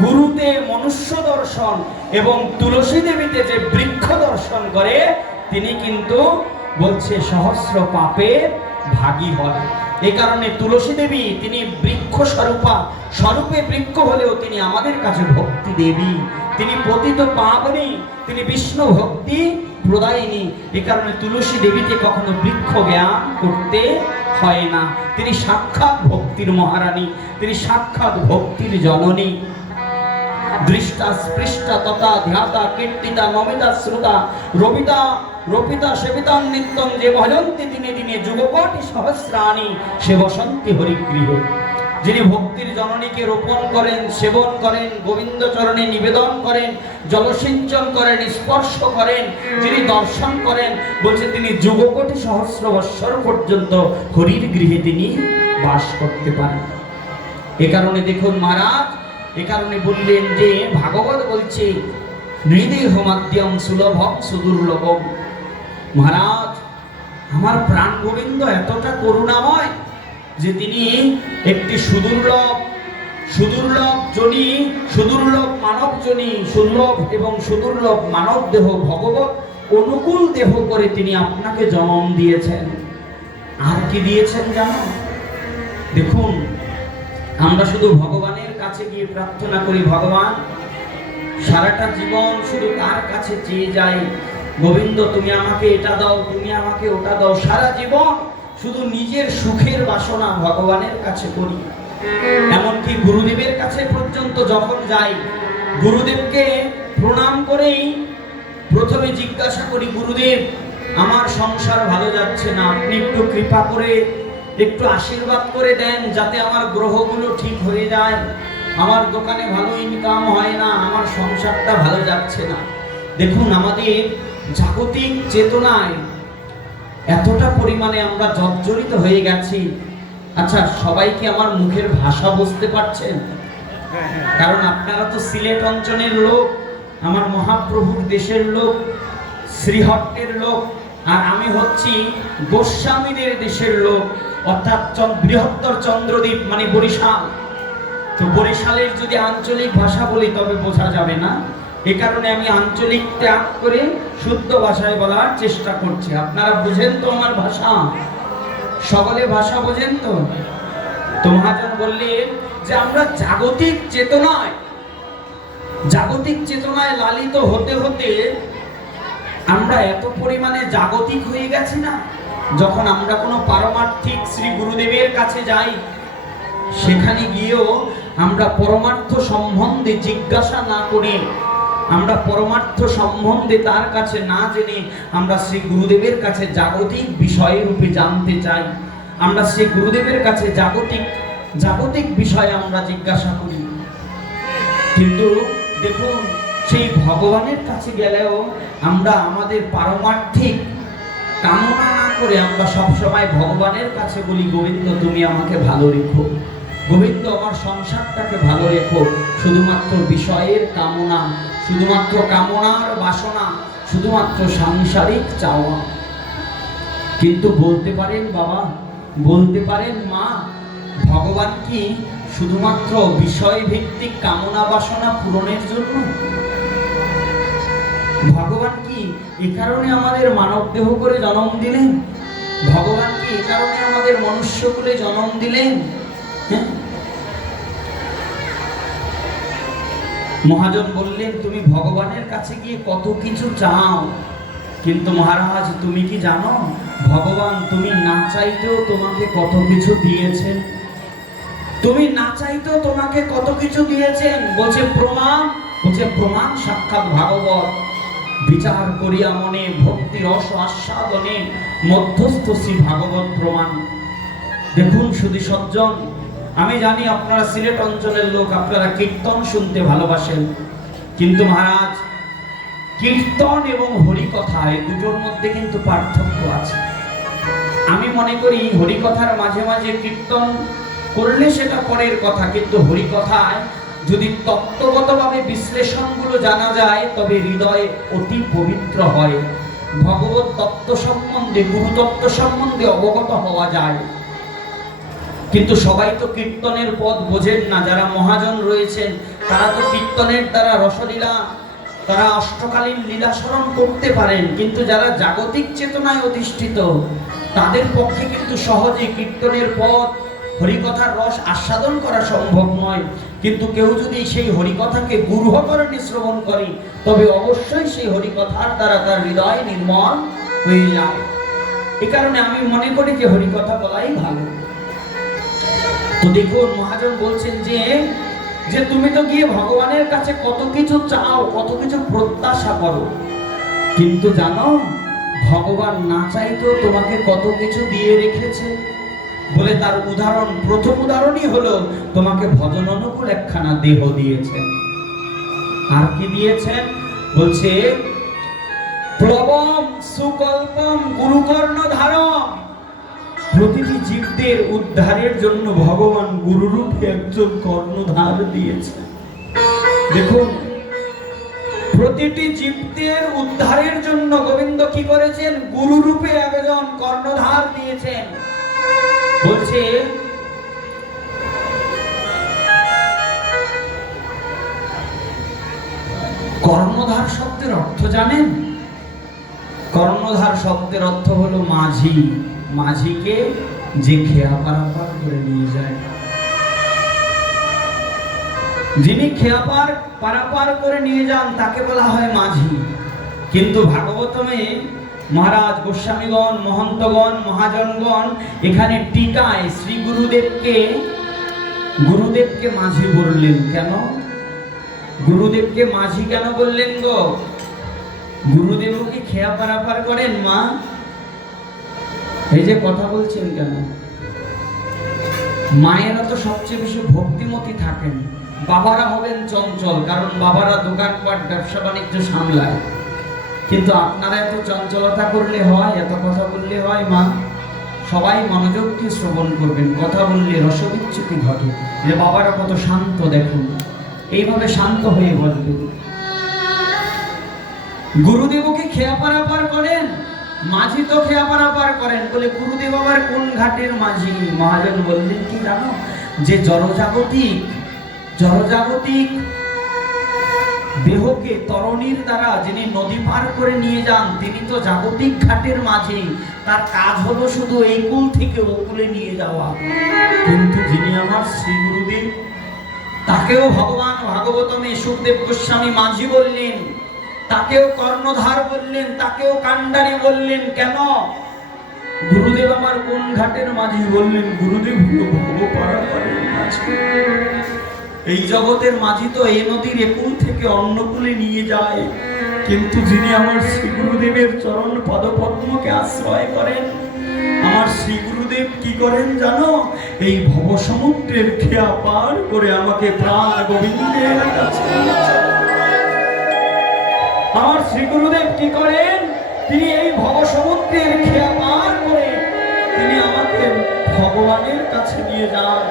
গুরুতে মনুষ্য দর্শন এবং তুলসী দেবীতে যে বৃক্ষ দর্শন করে, তিনি কিন্তু বলছে সহস্র পাপের ভাগী হয়। এই কারণে তুলসী দেবী তিনি বৃক্ষ স্বরূপে বৃক্ষ হলেও তিনি আমাদের কাছে ভক্তি দেবী, তিনি পতিত পাবনী, তিনি বিষ্ণু ভক্তি প্রদায়িনী। এই কারণে তুলসী দেবীকে কখনো বৃক্ষ জ্ঞান করতে হয় না। তিনি সাক্ষাৎ ভক্তির মহারানী, তিনি সাক্ষাৎ ভক্তির জননী। দৃষ্টা স্পৃষ্টা তথা ধ্যাতা কীর্তিতা নমিতা শ্রুতা রবিতা সেবিতা নিত্যং যে ভজন্তি দিনে দিনে যুগকোটি সহস্রাণী সে বসন্তি হরিগৃহে। যিনি ভক্তির জননীকে রোপণ করেন, সেবন করেন, গোবিন্দ চরণে নিবেদন করেন, জলসিঞ্চন করেন, স্পর্শ করেন, যিনি দর্শন করেন, বলছে তিনি যুগকোটি সহস্র বৎসর পর্যন্ত হরির গৃহে তিনি বাস করতে পারেন। এ কারণে দেখুন মহারাজ, এ কারণে বললেন যে ভাগবত বলছে হৃদয় মাধ্যম সুলভম সুদুর্লভম। মহারাজ আমার প্রাণ গোবিন্দ এতটা করুণাময় যে তিনি একটি সুদুর্লভ মানব জনি, সুদুর্লভ মানব দেহ, ভগবত অনুকূল দেহ করে তিনি আপনাকে জন্ম দিয়েছেন। আর কি দিয়েছেন জানো? দেখুন, আমরা শুধু ভগবানের কাছে গিয়ে প্রার্থনা করি, ভগবান সারাটা জীবন শুধু তার কাছে চেয়ে যাই, গোবিন্দ তুমি আমাকে এটা দাও, তুমি আমাকে ওটা দাও। সারা জীবন শুধু নিজের সুখের বাসনা ভগবানের কাছে করি। এমনকি গুরুদেবের কাছে পর্যন্ত যখন যাই, গুরুদেবকে প্রণাম করেই প্রথমে জিজ্ঞাসা করি, গুরুদেব আমার সংসার ভালো যাচ্ছে না, আপনি একটু কৃপা করে একটু আশীর্বাদ করে দেন যাতে আমার গ্রহগুলো ঠিক হয়ে যায়, আমার দোকানে ভালো ইনকাম হয় না, আমার সংসারটা ভালো যাচ্ছে না। দেখুন, আমাদের জাগতিক চেতনায় এতটা পরিমাণে আমরা জর্জরিত হয়ে গেছি। আচ্ছা, সবাই কি আমার মুখের ভাষা বুঝতে পারছেন? কারণ আপনারা তো সিলেট অঞ্চলের লোক, আমার মহাপ্রভুর দেশের লোক, শ্রীহট্টের লোক, আর আমি হচ্ছি গোস্বামীদের দেশের লোক, অর্থাৎ বৃহত্তর চন্দ্রদ্বীপ মানে বরিশাল। তো বরিশালের যদি আঞ্চলিক ভাষা বলি তবে বোঝা যাবে না। এ কারণে আমি আঞ্চলিক ত্যাগ করে শুদ্ধ ভাষায় বলার চেষ্টা করছি। আপনারা বুঝেন তো আমার ভাষা? সকলে ভাষা বোঝেন তো? তো মহাজন বললেন যে আমরা জাগতিক চেতনায় লালিত হতে হতে আমরা এত পরিমাণে জাগতিক হয়ে গেছি না, যখন আমরা কোনো পারমার্থিক শ্রী গুরুদেবের কাছে যাই, সেখানে গিয়েও আমরা পরমার্থ সম্বন্ধে জিজ্ঞাসা না করে, আমরা পরমার্থ সম্বন্ধে তার কাছে না জেনে আমরা শ্রী গুরুদেবের কাছে জাগতিক বিষয় রূপে জানতে চাই। আমরা শ্রী গুরুদেবের কাছে জাগতিক বিষয় আমরা জিজ্ঞাসা করি। কিন্তু দেখুন, সেই ভগবানের কাছে গেলেও আমরা আমাদের পারমার্থিক কামনা না করে আমরা সবসময় ভগবানের কাছে বলি, গোবিন্দ তুমি আমাকে ভালো রেখো, গোবিন্দ আমার সংসারটাকে ভালো রেখো। শুধুমাত্র বিষয়ের কামনা, শুধুমাত্র কামনার বাসনা, শুধুমাত্র সাংসারিক চাওয়া। কিন্তু বলতে পারেন বাবা, বলতে পারেন মা, ভগবান কি শুধুমাত্র বিষয় ভিত্তিক কামনা বাসনা পূরণের জন্য? ভগবান কি এই কারণে আমাদের মানব দেহ করে জন্ম দিলেন? ভগবান কি এই কারণে আমাদের মনুষ্য কুলে জন্ম দিলেন? হ্যাঁ, মহাজন বললেন তুমি ভগবানের কাছে গিয়ে কত কিছু চাও, কিন্তু মহারাজ তুমি কি জানো ভগবান তুমি না চাইতেও তোমাকে কত কিছু দিয়েছেন? তুমি না চাইতেও তোমাকে কত কিছু দিয়েছেন। বলছে প্রমাণ, বলছে প্রমাণ সাক্ষাৎ ভাগবত। বিচার করিয়া মনে ভক্তি রস আস্বাদনে মধ্যস্থ শ্রী ভাগবত প্রমাণ। দেখুন শুধু সজ্জন, আমি জানি আপনারা সিলেট অঞ্চলের লোক, আপনারা কীর্তন শুনতে ভালোবাসেন, কিন্তু মহারাজ কীর্তন এবং হরিকথা এই দুটোর মধ্যে কিন্তু পার্থক্য আছে। আমি মনে করি হরিকথার মাঝে মাঝে কীর্তন করলে সেটা পরের কথা, কিন্তু হরিকথায় যদি তত্ত্বগতভাবে বিশ্লেষণগুলো জানা যায় তবে হৃদয় অতি পবিত্র হয়, ভগবত তত্ত্ব সম্বন্ধে গুরু তত্ত্ব সম্বন্ধে অবগত হওয়া যায়। কিন্তু সবাই তো কীর্তনের পদ বোঝেন না। যারা মহাজন রয়েছেন তারা তো কীর্তনের দ্বারা রসলীলা, তারা অষ্টকালীন লীলা স্মরণ করতে পারেন, কিন্তু যারা জাগতিক চেতনায় অধিষ্ঠিত তাদের পক্ষে কিন্তু সহজে কীর্তনের পদ হরিকথার রস আস্বাদন করা সম্ভব নয়। কিন্তু কেউ যদি সেই হরিকথাকে গুরুহকরণে শ্রবণ করে তবে অবশ্যই সেই হরিকথার দ্বারা তার হৃদয় নির্মল হয়ে যায়। এ কারণে আমি মনে করি যে হরিকথা বলাই ভালো। তো দেখুন মহাজন বলছেন যে যে তুমি তো গিয়ে ভগবানের কাছে কত কিছু চাও, কত কিছু প্রত্যাশা করো, কিন্তু জানো ভগবান না চাইতেও তোমাকে কত কিছু দিয়ে রেখেছে। বলে তার উদাহরণ, প্রথম উদাহরণই হলো তোমাকে ভজন অনুকূল একখানা দেহ দিয়েছেন। আর কি দিয়েছেন? বলছে প্লবম সুকল্পম গুরুকর্ণ ধারম। প্রতিটি জীবদের উদ্ধারের জন্য ভগবান গুরুরূপে একজন কর্ণধার দিয়েছেন। দেখুন প্রতিটি জীবদের উদ্ধারের জন্য গোবিন্দ কি করেছেন? গুরুরূপে একজন কর্ণধার দিয়েছেন। বলছে কর্ণধার শব্দের অর্থ জানেন? কর্ণধার শব্দের অর্থ হলো মাঝি। মাঝিকে যে খেয়া পারাপার করে নিয়ে যায়, যিনি খেয়া পারাপার করে নিয়ে যান তাকে বলা হয় মাঝি। কিন্তু ভাগবতমে মহারাজ গোস্বামীগণ, মহন্তগণ, মহাজনগণ এখানে টিকায় শ্রী গুরুদেবকে মাঝি বললেন। কেন গুরুদেবকে মাঝি কেন বললেন গো? গুরুদেবও কি খেয়া পারাপার করেন মা? এই যে কথা বলছেন কেন? মায়েরা তো সবচেয়ে বেশি ভক্তিমতী থাকেন, বাবারা হবেন চঞ্চল, কারণ বাবারা দোকানপাট ব্যবসা বাণিজ্য সামলায়। কিন্তু আপনারা এত চঞ্চলতা করলে হয়? এত কথা বললে হয়? মা সবাই মনোযোগ দিয়ে শ্রবণ করবেন, কথা বললে রসবিচ্যুতি ঘটে। যে বাবারা কত শান্ত, দেখুন এইভাবে শান্ত হয়ে বলবেন। গুরুদেবকে খেয়া পারাপার করেন, মাঝি তো খেয়া পারাপার করেন। বলে গুরুদেব আবার কোন ঘাটের মাঝি? মহাজন বললেন কি জানো? যে জড়জাগতিক দেহকে তরণীর দ্বারা যিনি নদী পার করে নিয়ে যান তিনি তো জাগতিক ঘাটের মাঝি। তার কাজ হলো শুধু এই কুল থেকে ও কুলে নিয়ে যাওয়া। কিন্তু যিনি আমার শ্রী গুরুদেব তাকেও ভগবান ভাগবতমে সুখদেব গোস্বামী মাঝি বললেন, তাকেও কর্ণধার বললেন, তাকেও কান্ডারি বললেন। কেন? গুরুদেব আমার কোন ঘাটের মাঝি? বললেন গুরুদেব হলো ভবপারাপারের মাঝি। এই জগতের মাঝি তো এই নদীর একুল থেকে অন্য কূলে নিয়ে যায়, কিন্তু যিনি আমার শ্রী গুরুদেবের চরণ পদপদ্মকে আশ্রয় করেন, আমার শ্রী গুরুদেব কি করেন জানো? এই ভব সমুদ্রের খেয়া পার করে আমাকে প্রাণ গোবিন্দের কাছে। আমার শ্রী গুরুদেব কি করেন? তিনি এই ভব সমুদ্রের খেয়া পার করে তিনি আমাকে ভগবানের কাছে নিয়ে যান,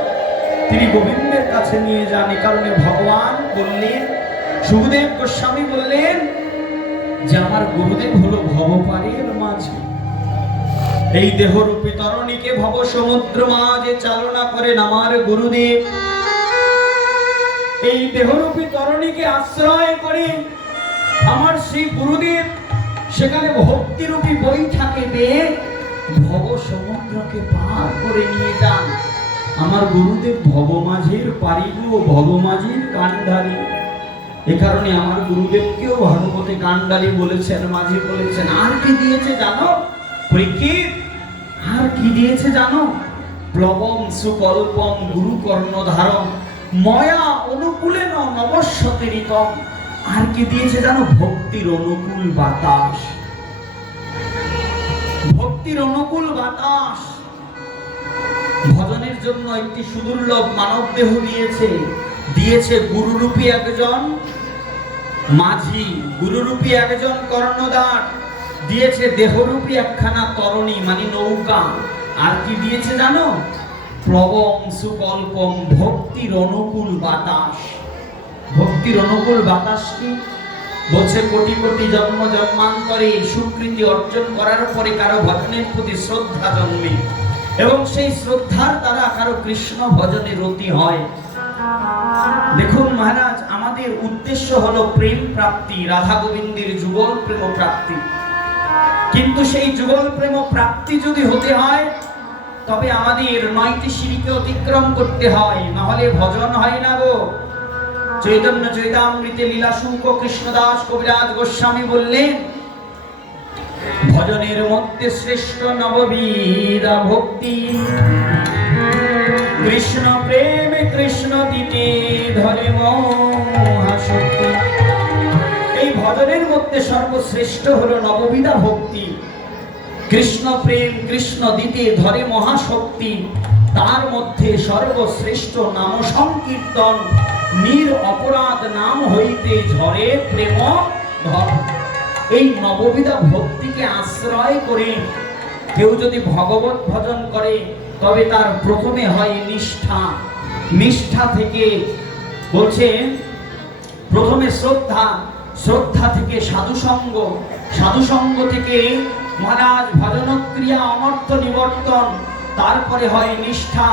তিনি গোবিন্দের কাছে নিয়ে যান। এই কারণে ভগবান বললেন, সুখদেব গোস্বামী বললেন যে আমার গুরুদেব হলো ভবপারের মাঝি। এই দেহরূপী তরণীকে ভব সমুদ্র মাঝে চালনা করেন আমার গুরুদেব। এই দেহরূপী তরণীকে আশ্রয় করে আমার সেই গুরুদেব সেখানে ভক্তিরূপী বৈঠাকে বেয়ে ভব সমুদ্রকে পার করে নিয়ে যান। আমার গুরুদেব ভবমাঝির পারিগু ভবমাঝির কান্ডারি। এ কারণে আমার গুরুদেবকেও ভাগবতে কান্ডারি বলেছেন, মাঝি বলেছেন। আর কি দিয়েছে জানো পরীক্ষিত? আর কি দিয়েছে জানো? প্লবম সুকল্পম গুরু কর্ণধারম ময়া অনুকূলে নবস্বতিরিতম। আর কি দিয়েছে জানো? ভক্তির অনুকূল বাতাস। ভক্তির অনুকূল বাতাস। ভজনের জন্য একটি সুদুর্লভ মানব দেহ দিয়েছে। দিয়েছে গুরুরূপী একজন মাঝি, গুরুরূপী একজন কর্ণধার, দিয়েছে দেহরূপী একখানা তরণী মানে নৌকা। আর কি দিয়েছে জানো? প্লবম সুকল্পম ভক্তির অনুকূল বাতাস। ভক্তির অনুকূল বাতাস কি? বলছে কোটি কোটি জন্ম জন্মান্তরে সুকৃতি অর্জন করার পরে কারো ভজনের প্রতি শ্রদ্ধা জন্মে এবং সেই শ্রদ্ধার দ্বারা কারো কৃষ্ণ ভজনে রতি হয়। দেখুন মহারাজ, আমাদের উদ্দেশ্য হলো প্রেম প্রাপ্তি, রাধা গোবিন্দের যুগল প্রেম প্রাপ্তি। কিন্তু সেই যুগল প্রেম প্রাপ্তি যদি হতে হয় তবে আমাদের ৯টি সিঁড়িকে অতিক্রম করতে হয়, নাহলে ভজন হয় না গো। চৈতন্য চৈতামৃতে লীলা শুল্ক কৃষ্ণদাস কবিরাজ গোস্বামী বললেন, ভজনের মধ্যে শ্রেষ্ঠ নববিধা ভক্তি, কৃষ্ণ প্রেমে কৃষ্ণ দিতে ধরে মহাশক্তি। এই ভজনের মধ্যে সর্বশ্রেষ্ঠ হলো নববিধা ভক্তি। কৃষ্ণ প্রেম কৃষ্ণ দিতে ধরে মহাশক্তি। তার মধ্যে সর্বশ্রেষ্ঠ নাম সংকীর্তন, নির অপরাধ নাম হইতে ঝরে প্রেম ধর। এই নববিধা ভক্তিকে আশ্রয় করে কেউ যদি ভগবত ভজন করে তবে তার প্রথমে হয় নিষ্ঠা। নিষ্ঠা থেকে বলছে প্রথমে শ্রদ্ধা, শ্রদ্ধা থেকে সাধুসঙ্গ, সাধুসঙ্গ থেকে মহারাজ ভজনক্রিয়া অনর্থ নিবর্তন, তারপরে হয় নিষ্ঠা,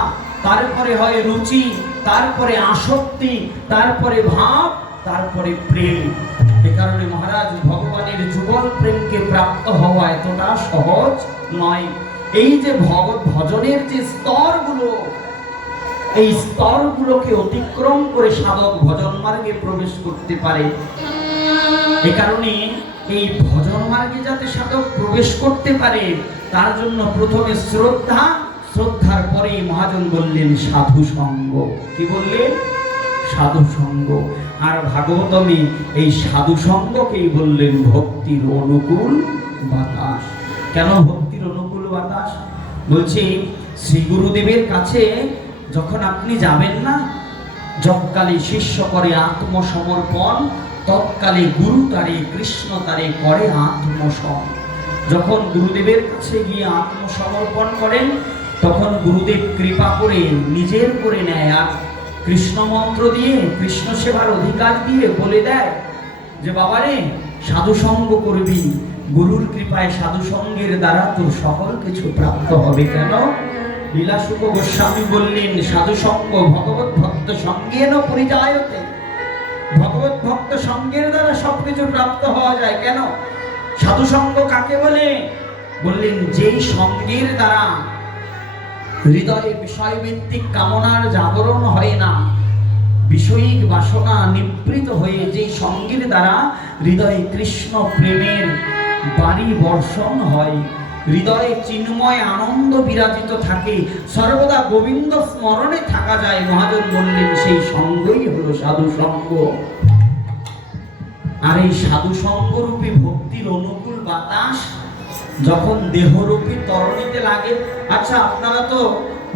তারপরে হয় রুচি, তারপরে আসক্তি, তারপরে ভাব, তারপরে প্রেম। এ কারণে মহারাজ ভগবানের যুগল প্রেমকে প্রাপ্ত হওয়া এতটা সহজ নয়। এই যে ভজনের যে স্তরগুলো, এই স্তরগুলোকে অতিক্রম করে সাধক ভজন মার্গে প্রবেশ করতে পারে। এ কারণে এই ভজন মার্গে যাতে সাধক প্রবেশ করতে পারে তার জন্য প্রথমে শ্রদ্ধা, শ্রদ্ধার পরে মহাজন বললেন সাধু সঙ্গ। কি বললেন? সাধু সঙ্গ। আর ভাগবতমে এই সাধু সঙ্গকেই বললেন ভক্তির অনুকূল বাতাস। কেন ভক্তির অনুকূল বাতাস? বলছি শ্রী গুরুদেবের কাছে যখন আপনি যাবেন না, যৎকালে শিষ্য করে আত্মসমর্পণ, তৎকালে গুরু তারে কৃষ্ণ তারে করে আত্মসম। যখন গুরুদেবের কাছে গিয়ে আত্মসমর্পণ করেন তখন গুরুদেব কৃপা করে নিজের করে নেয় আর কৃষ্ণ মন্ত্র দিয়ে, কৃষ্ণ সেবার অধিকার দিয়ে বলে দেয় যে বাবারে সাধু সঙ্গ করবি, গুরুর কৃপায় সাধু সঙ্গের দ্বারা তোর সকল কিছু প্রাপ্ত হবে। কেন? লীলাশুক গোস্বামী বললেন সাধু সঙ্গ ভগবত ভক্ত সঙ্গেন পরিজায়তে। ভগবত ভক্ত সঙ্গের দ্বারা সবকিছু প্রাপ্ত হওয়া যায়। কেন? সাধু সঙ্গ কাকে বলে? বললেন যেই সঙ্গের দ্বারা হৃদয়ে বিষয়ভিত্তিক কামনার জাগরণ হয় না, বিষয়িক বাসনা নিবৃত হয়ে যে সঙ্গের দ্বারা হৃদয়ে কৃষ্ণ প্রেমের বাড়ি বর্ষণ হয়, হৃদয়ে চিন্ময় আনন্দ বিরাজিত থাকে, সর্বদা গোবিন্দ স্মরণে থাকা যায়। মহাজন বললেন সেই সঙ্গই হলো সাধু সঙ্গ। আর এই সাধু সঙ্গরূপী ভক্তির অনুকূল বাতাস যখন দেহরূপী তরণীতে লাগে। আচ্ছা আপনারা তো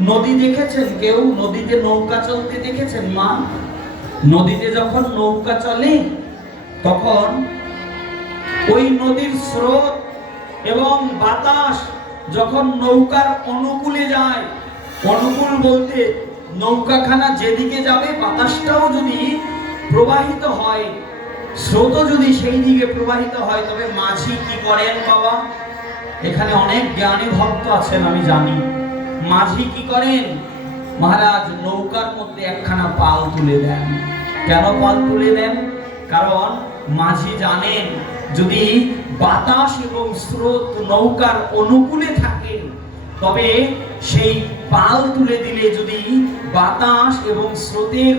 নদী দেখেছেন, কেউ নদীতে নৌকা চলতে দেখেছেন? মা, নদীতে যখন নৌকা চলে তখন ওই নদীর স্রোত এবং বাতাস যখন নৌকার অনুকূলে যায়, অনুকূল বলতে নৌকাখানা যেদিকে যাবে বাতাসটাও যদি প্রবাহিত হয়, স্রোত যদি সেই দিকে প্রবাহিত হয়, তবে মাঝি কি করেন বাবা? এখানে অনেক জ্ঞানী ভক্ত আছেন আমি জানি। মাঝি কি করেন? মহারাজ নৌকার মধ্যে একখানা পাল তুলে দেন। কেন পাল তুলে দেন? কারণ মাঝি জানেন যদি বাতাস এবং স্রোত নৌকার অনুকূলে থাকে তবে সেই পাল তুলে দিলে যদি বাতাস এবং স্রোতের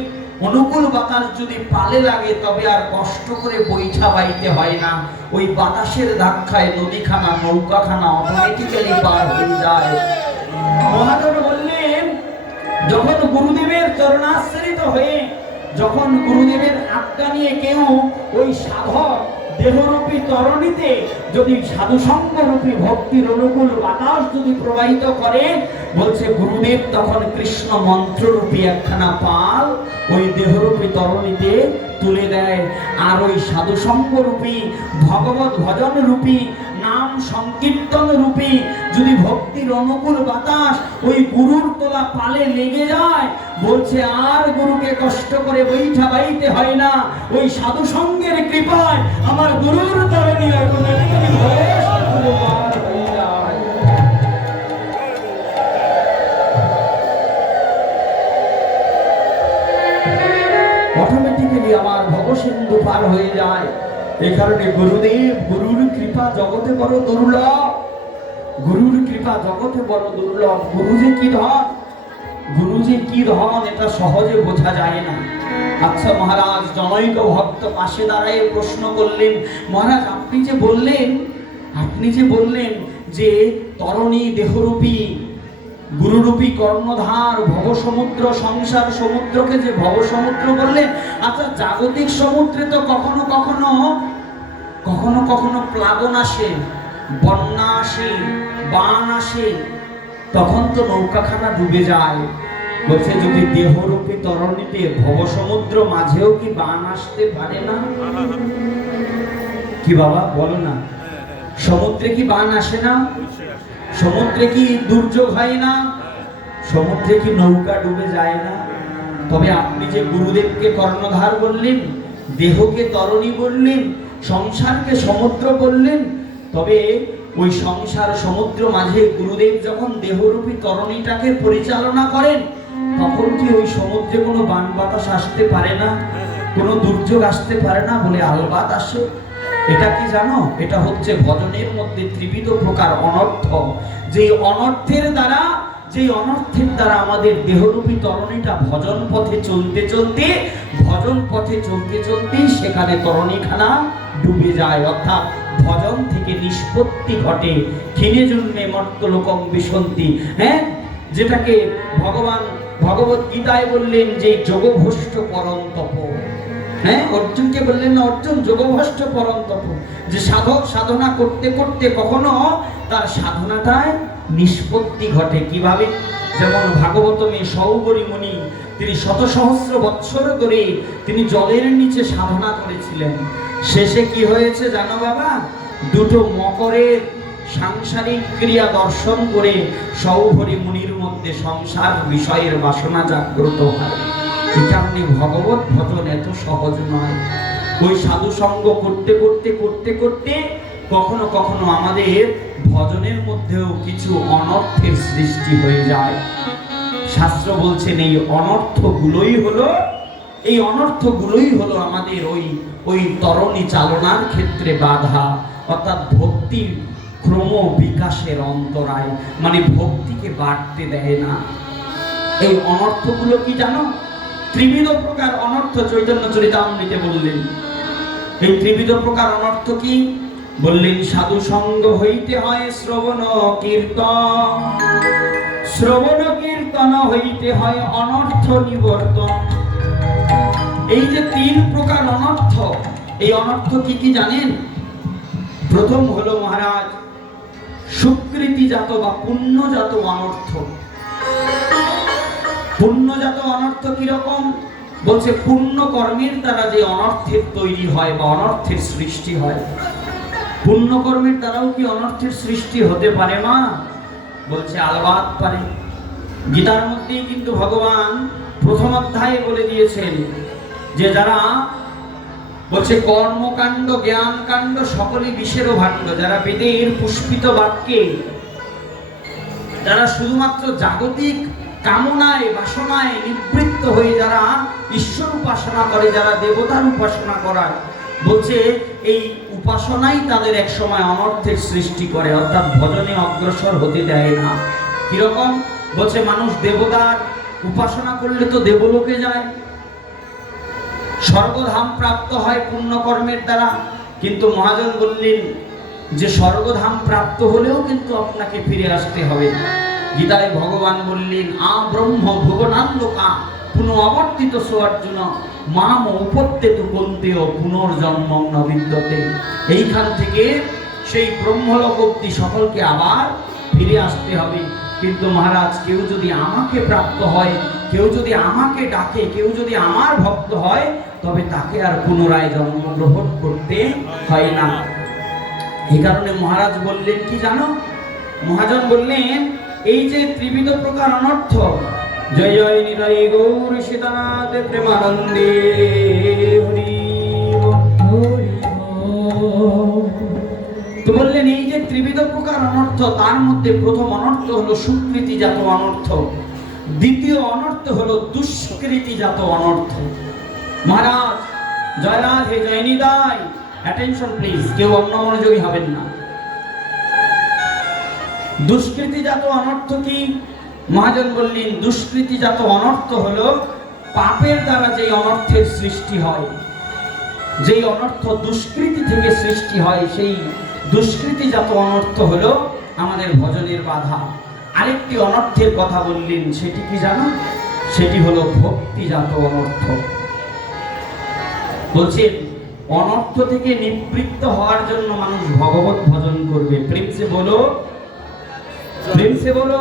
অনুকূল বাতাস যদি পালে লাগে তবে আর কষ্ট করে বৈঠা বাইতে হয় না, ওই বাতাসের ধাক্কায় নদীখানা নৌকাখানা অটোমেটিক্যালি পার হয়ে যায়। মহাজন বললেন যখন গুরুদেবের চরণাশ্রিত হয়ে যখন গুরুদেবের আজ্ঞা নিয়ে কেউ ওই সাধক দেহরূপী তরণীতে যদি সাধুসঙ্গরূপী ভক্তির অনুকূল বাতাস যদি প্রবাহিত করে, বলছে গুরুদেব তখন কৃষ্ণ মন্ত্ররূপী একখানা পাল ওই দেহরূপী তরণীতে তুলে দেয়। আর ওই সাধুসঙ্গরূপী ভগবত ভজন রূপী নাম সংকীর্তন রূপী যদি ভক্তির অনুকূল বাতাস ওই গুরুর তোলা পালে লেগে যায়, বলছে আর গুরুকে কষ্ট করে বৈঠা বাইতে হয় না, ওই সাধু সঙ্গের কৃপায় আমার গুরুর তরণী অটোমেটিক্যালি পার হয়ে যায়। অটোমেটিক্যালি আমার ভবসিন্ধু পার হয়ে যায়। এই কারণে গুরুদেব গুরুর কৃপা জগতে বড় দুর্লভ, গুরুর কৃপা জগতে বড় দুর্লভ। গুরু যে কি ধন, গুরু যে কি ধন এটা সহজে বোঝা যায় না। আচ্ছা মহারাজ, জনৈক ভক্ত পাশে দাঁড়ায় প্রশ্ন করলেন, মহারাজ আপনি যে বললেন যে তরণী দেহরূপী গুরুরূপী কর্ণধার ভবসমুদ্র সংসার সমুদ্রকে যে ভবসমুদ্র বললেন, আচ্ছা জাগতিক সমুদ্রে তো কখনো কখনো প্লাবন আসে, বন্যা আসে, বান আসে, তখন তো নৌকাখানা ডুবে যায়। বলছে যদি দেহরূপী তরণীতে ভবসমুদ্র মাঝেও কি বান আসতে পারে না? কি বাবা বলো না, সমুদ্রে কি বান আসে না? সমুদ্রে কি দুর্যোগ হয় না? সমুদ্রে কি নৌকা ডুবে যায় না? তবে আপনি যে গুরুদেবকে কর্ণধার বললেন, দেহকে তরণী বললেন, সংসারকে সমুদ্র বললেন, তবে ওই সংসার সমুদ্র মাঝে গুরুদেব যখন দেহরূপী তরণীটাকে পরিচালনা করেন, তখন কি ওই সমুদ্রে কোনো বান বাতাস আসতে পারে না, কোনো দুর্যোগ আসতে পারে না? বলে আলবাত আসে। এটা কি জানো, এটা হচ্ছে ভজনের মধ্যে ত্রিবিধ প্রকার অনর্থ। যেই অনর্থের দ্বারা আমাদের দেহরূপী তরণীটা ভজন পথে চলতে সেখানে তরণীখানা ডুবে যায়, অর্থাৎ ভজন থেকে নিষ্পত্তি ঘটে। ক্ষীণে জন্মে মর্তলোকং বিশন্তি, হ্যাঁ, যেটাকে ভগবত গীতায় বললেন যে যোগভ্রষ্ট পরন্তপ, হ্যাঁ, অর্জুনকে বললেন না, অর্জুন যোগভ্রষ্ট পরন্তপ, যে সাধক সাধনা করতে করতে কখনো তার সাধনাটায় নিষ্পত্তি ঘটে। কিভাবে? যেমন ভাগবতমে সৌবরী মুনি, তিনি শত সহস্র বৎসর ধরে তিনি জলের নিচে সাধনা করেছিলেন। শেষে কি হয়েছে জানো বাবা? দুটো মকরের সাংসারিক ক্রিয়া দর্শন করে সৌবরী মুনির মধ্যে সংসার বিষয়ের বাসনা জাগ্রত হয়। এই কারণে ভগবত ভজন এত সহজ নয়। ওই সাধু সঙ্গ করতে করতে কখনো কখনো আমাদের ভজনের মধ্যেও কিছু অনর্থের সৃষ্টি হয়ে যায়। শাস্ত্র বলছেন এই অনর্থগুলোই হলো আমাদের ওই তরণী চালনার ক্ষেত্রে বাধা, অর্থাৎ ভক্তি ক্রম বিকাশের অন্তরায়, মানে ভক্তিকে বাড়তে দেয় না। এই অনর্থগুলো কি জানো? ত্রিবিধ প্রকার অনর্থ চৈতন্য চরিতামৃতে বললেন। এই ত্রিবিধ প্রকার অনর্থ কি বললেন? সাধু সঙ্গ হইতে হয় শ্রবণ কীর্তন হইতে হয় অনর্থ নিবর্তন। এই যে তিন প্রকার অনর্থ, এই অনর্থ কি কি জানেন? প্রথম হলো মহারাজ সুকৃতিজাত বা পুণ্যজাত অনর্থ। পুণ্যজাত অনর্থ কিরকম? বলছে পুণ্য কর্মের দ্বারা যে অনর্থের তৈরি হয় বা অনর্থের সৃষ্টি হয়, পুণ্য কর্মের দ্বারাও কি অনর্থের সৃষ্টি হতে পারে মা? বলছে আলবাত পারে। গীতার মধ্যেই কিন্তু ভগবান প্রথম অধ্যায়ে বলে দিয়েছেন যে যারা বলছে কর্মকাণ্ড জ্ঞান কাণ্ড সকলই বিষের ভাণ্ড, যারা বেদের পুষ্পিত বাক্যে, যারা শুধুমাত্র জাগতিক কামনায় বাসনায় নিবৃত্ত হয়ে যারা ঈশ্বর উপাসনা করে, যারা দেবতার উপাসনা করায়, বলছে এই উপাসনাই তাদের এক সময় অনর্থের সৃষ্টি করে, অর্থাৎ ভজনে অগ্রসর হতে দেয় না। কিরকম? বলছে মানুষ দেবতার উপাসনা করলে তো দেবলোকে যায়, স্বর্গধাম প্রাপ্ত হয় পুণ্যকর্মের দ্বারা, কিন্তু মহাজন বললেন যে স্বর্গধাম প্রাপ্ত হলেও কিন্তু আপনাকে ফিরে আসতে হবে। গীতায় ভগবান বললেন আ ব্রহ্ম ভুবনাল্লোকা পুনঃঅবর্তিত অর্জুন মাম উপত্যেতু কন্তেয় পুনর্জন্মং ন বিদ্যতে। এইখান থেকে সেই ব্রহ্মলোক অবধি সকলকে আবার ফিরে আসতে হবে। কিন্তু মহারাজ, কেউ যদি আমাকে প্রাপ্ত হয়, কেউ যদি আমাকে ডাকে, কেউ যদি আমার ভক্ত হয়, তবে তাকে আর পুনরায় জন্মগ্রহণ করতে হয় না। এই কারণে মহারাজ বললেন কি জানো? মহাজন বললেন এই যে ত্রিবিধ প্রকার অনর্থ, জয় জয় নিতাই গৌর সীতানাথ প্রেমানন্দে হরি হরি। তো বললেন এই যে ত্রিবিধ প্রকার অনর্থ, তার মধ্যে প্রথম অনর্থ হলো সুকৃতিজাত অনর্থ, দ্বিতীয় অনর্থ হলো দুষ্কৃতিজাত অনর্থ। মহারাজ জয় রাধে, জয় নিতাই, অ্যাটেনশন প্লিজ, কেউ অন্য মনোযোগী হবেন না। দুষ্কৃতিজাত অনর্থ কি? মহাজন বললেন দুষ্কৃতিজাত অনর্থ হলো পাপের দ্বারা যে অনর্থের সৃষ্টি হয়, যেই অনর্থ দুষ্কৃতি থেকে সৃষ্টি হয়, সেই দুষ্কৃতিজাত অনর্থ হলো আমাদের ভজনের বাধা। আরেকটি অনর্থের কথা বললেন, সেটি কি জানো? সেটি হলো ভক্তিজাত অনর্থ। বলছেন অনর্থ থেকে নিবৃত্ত হওয়ার জন্য মানুষ ভগবত ভজন করবে। প্রেম সে বলো, প্রেম সে বলো।